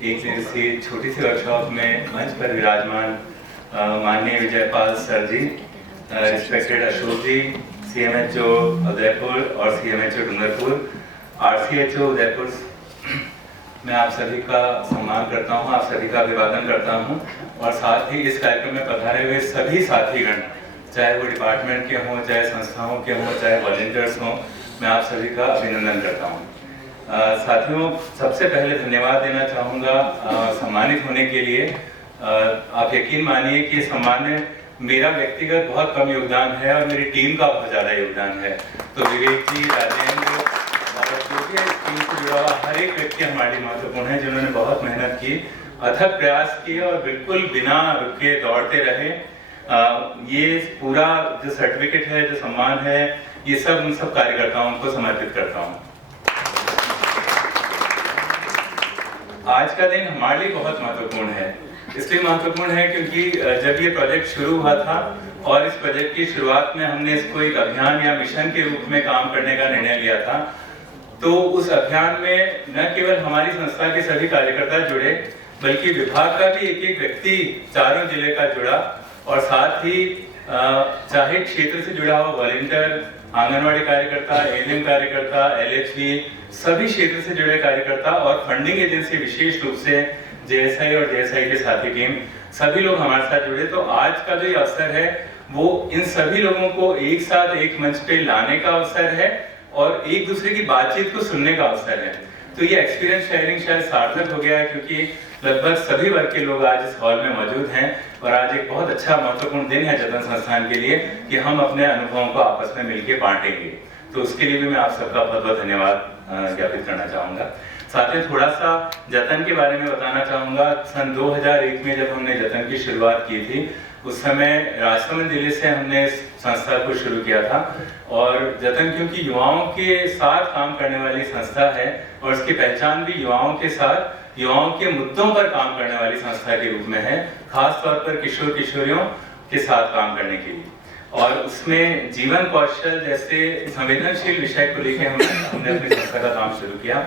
एक दिवसीय छोटी सी वर्कशॉप में मंच पर विराजमान माननीय विजयपाल सर जी, रिस्पेक्टेड अशोक जी, CMHO उदयपुर और CMHO डूंगरपुर, RCHO उदयपुर, मैं आप सभी का सम्मान करता हूं, आप सभी का अभिवादन करता हूं और साथ ही इस कार्यक्रम में पधारे हुए सभी साथीगण, चाहे वो डिपार्टमेंट के हों, चाहे संस्थाओं के हों, चाहे वॉलंटियर्स हों, मैं आप सभी का अभिनंदन करता हूं। साथियों, सबसे पहले धन्यवाद देना चाहूँगा सम्मानित होने के लिए। आप यकीन मानिए कि सम्मान में मेरा व्यक्तिगत बहुत कम योगदान है और मेरी टीम का बहुत ज़्यादा योगदान है। तो विवेक जी, राजेंद्र और जो भी इस टीम से जुड़ा हुआ हर एक व्यक्ति हमारे लिए महत्वपूर्ण है, जिन्होंने बहुत मेहनत की, अथक प्रयास किए और बिल्कुल बिना रुके दौड़ते रहे। ये पूरा जो सर्टिफिकेट है, जो सम्मान है, ये सब उन सब कार्यकर्ताओं को समर्पित करता हूँ। आज का दिन हमारे लिए बहुत महत्वपूर्ण है। इसलिए महत्वपूर्ण है क्योंकि जब ये प्रोजेक्ट शुरू हुआ था और इस प्रोजेक्ट की शुरुआत में हमने इसको एक अभियान या मिशन के रूप में काम करने का निर्णय लिया था, तो उस अभियान में न केवल हमारी संस्था के सभी कार्यकर्ता जुड़े, बल्कि विभाग का भी एक एक व्यक्ति चारों जिले का जुड़ा और साथ ही चाहे क्षेत्र से जुड़ा हुआ वॉलंटियर, आंगनवाड़ी कार्यकर्ता, ALM कार्यकर्ता, LHV, सभी क्षेत्र से जुड़े कार्यकर्ता और फंडिंग एजेंसी, विशेष रूप से JSI और JSI के साथी टीम, सभी लोग हमारे साथ जुड़े। तो आज का जो ये अवसर है वो इन सभी लोगों को एक साथ एक मंच पे लाने का अवसर है और एक दूसरे की बातचीत को सुनने का अवसर है। तो ये एक्सपीरियंस शेयरिंग शायद सार्थक हो गया है, क्योंकि लगभग सभी वर्ग के लोग आज इस हॉल में मौजूद हैं और आज एक बहुत अच्छा महत्वपूर्ण दिन है जतन संस्थान के लिए कि हम अपने अनुभवों को आपस में मिलकर बांटेंगे। तो उसके लिए भी मैं आप सबका बहुत बहुत धन्यवाद ज्ञापित करना चाहूँगा। साथ ही थोड़ा सा जतन के बारे में बताना चाहूँगा। सन 2001 में जब हमने जतन की शुरुआत की थी, उस समय राजसमंद जिले से हमने इस संस्था को शुरू किया था और जतन क्योंकि युवाओं के साथ काम करने वाली संस्था है और इसकी पहचान भी युवाओं के साथ, युवाओं के मुद्दों पर काम करने वाली संस्था के रूप में है, खास तौर पर किशोर किशोरियों के साथ काम करने के लिए। और उसमें जीवन कौशल जैसे संवेदनशील विषय को लेकर हमने अपनी संस्था का काम शुरू किया।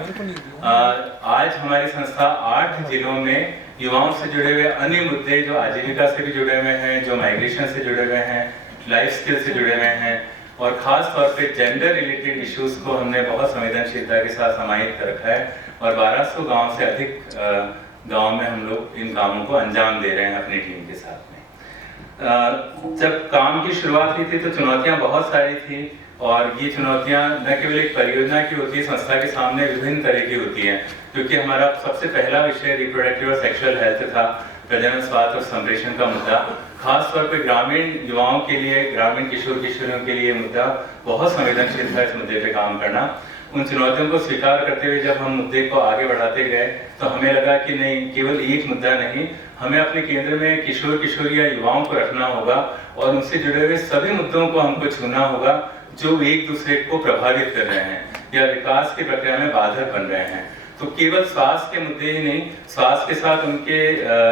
आज हमारी संस्था 8 जिलों में युवाओं से जुड़े हुए अन्य मुद्दे, जो आजीविका से भी जुड़े हुए हैं, जो माइग्रेशन से जुड़े हुए हैं, लाइफ स्किल से जुड़े हुए हैं और खास तौर पे जेंडर रिलेटेड इश्यूज को हमने बहुत संवेदनशीलता के साथ समाहित कर रखा है और 1200 गाँव से अधिक गाँव में हम लोग इन कामों को अंजाम दे रहे हैं अपनी टीम के साथ में। जब काम की शुरुआत हुई थी तो चुनौतियां बहुत सारी थी और ये चुनौतियां न केवल एक परियोजना की होती है, संस्था के सामने विभिन्न तरह की होती हैं, क्योंकि हमारा सबसे पहला विषय रिप्रोडक्टिव और सेक्सुअल हेल्थ था, प्रजनन स्वास्थ्य और संप्रेषण का मुद्दा। खास तौर पर ग्रामीण युवाओं के लिए, ग्रामीण किशोर किशोरियों के लिए मुद्दा बहुत संवेदनशील था इस मुद्दे पे काम करना। उन चुनौतियों को स्वीकार करते हुए जब हम मुद्दे को आगे बढ़ाते गए तो हमें लगा कि नहीं, केवल एक मुद्दा नहीं, हमें अपने केंद्र में किशोर किशोरी या युवाओं को रखना होगा और उनसे जुड़े हुए सभी मुद्दों को हमको छूना होगा जो एक दूसरे को प्रभावित कर रहे हैं या विकास की प्रक्रिया में बाधक बन रहे हैं। तो केवल स्वास्थ्य के मुद्दे ही नहीं, स्वास्थ्य के साथ उनके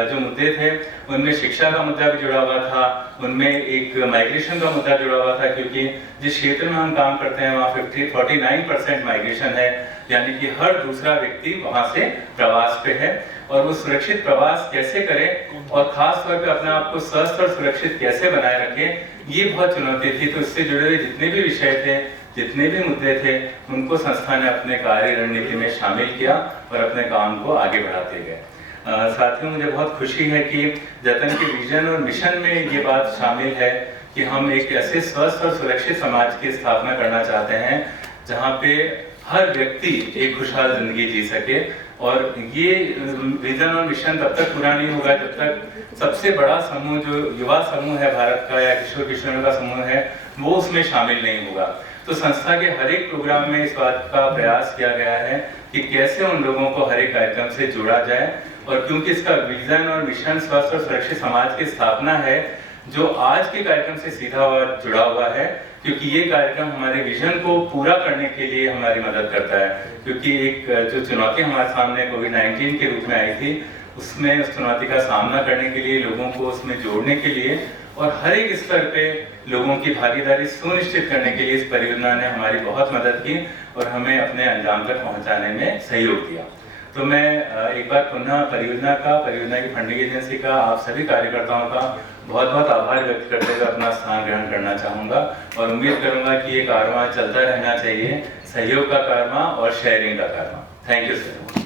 जो मुद्दे थे उनमें शिक्षा का मुद्दा भी जुड़ा हुआ था, उनमें एक माइग्रेशन का मुद्दा जुड़ा हुआ था, क्योंकि जिस क्षेत्र में हम काम करते हैं वहाँ 49% माइग्रेशन है, यानी कि हर दूसरा व्यक्ति वहाँ से प्रवास पे है और वो सुरक्षित प्रवास कैसे करें और खास तौर पे अपने आप को स्वस्थ और सुरक्षित कैसे बनाए रखें, ये बहुत चुनौती थी। तो इससे जुड़े हुए जितने भी विषय थे, जितने भी मुद्दे थे, उनको संस्था ने अपने कार्य रणनीति में शामिल किया और अपने काम को आगे बढ़ाते गए। साथियों, मुझे बहुत खुशी है कि जतन के विजन और मिशन में ये बात शामिल है कि हम एक ऐसे स्वस्थ और सुरक्षित समाज की स्थापना करना चाहते हैं जहाँ पे हर व्यक्ति एक खुशहाल जिंदगी जी सके। और ये विजन और मिशन तब तक पूरा नहीं होगा जब तक सबसे बड़ा समूह जो युवा समूह है भारत का या किशोर किशोरियों का समूह है वो उसमें शामिल नहीं होगा। तो संस्था के हर एक प्रोग्राम में इस बात का प्रयास किया गया है कि कैसे उन लोगों को हर एक कार्यक्रम से जोड़ा जाए और क्योंकि इसका विजन और मिशन स्वस्थ और सुरक्षित समाज की स्थापना है, जो आज के कार्यक्रम से सीधा जुड़ा हुआ है, क्योंकि ये कार्यक्रम हमारे विजन को पूरा करने के लिए हमारी मदद करता है। क्योंकि एक जो चुनौती हमारे सामने कोविड-19 के रूप में आई थी, उसमें उस चुनौती का सामना करने के लिए, लोगों को उसमें जोड़ने के लिए और हर एक स्तर पे लोगों की भागीदारी सुनिश्चित करने के लिए इस परियोजना ने हमारी बहुत मदद की और हमें अपने अंजाम तक पहुंचाने में सहयोग दिया। तो मैं एक बार पुनः परियोजना की फंडिंग एजेंसी का, आप सभी कार्यकर्ताओं का बहुत बहुत आभार व्यक्त करते हुए अपना स्थान ग्रहण करना चाहूँगा और उम्मीद करूँगा कि ये कारवां चलता रहना चाहिए, सहयोग का कारवां और शेयरिंग का कारवां। Thank you sir.